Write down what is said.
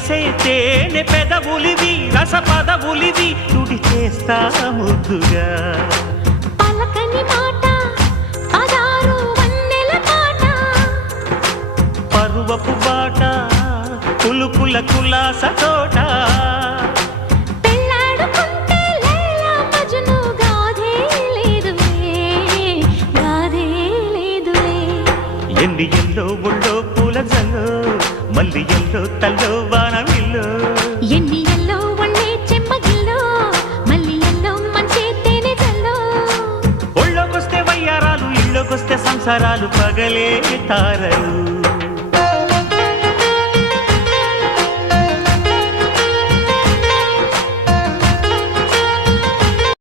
చేసే తేనె పెదవులివి రస పదవులివి తుడి చేస్తా ముద్దుగా పలకని మాట పదారు వన్నెల పాట పరువపు బాట కులుకుల కులాస తోట పెళ్ళాడుకుంటే లైలా మజ్ను గాథే లేదులే ఎండి ఎల్లో ఒళ్ళో పూల జల్లో మల్లి ఎల్లో తల్లో వానవిల్లో ఎన్ని ఎల్లో ఒళ్ళే చెమ్మగిల్లో మల్లి ఎల్లో మంచి తేనె జల్లో ఒళ్ళోకొస్తే వయ్యారాలు ఇళ్ళోకొస్తే సంసారాలు పగలే తారలు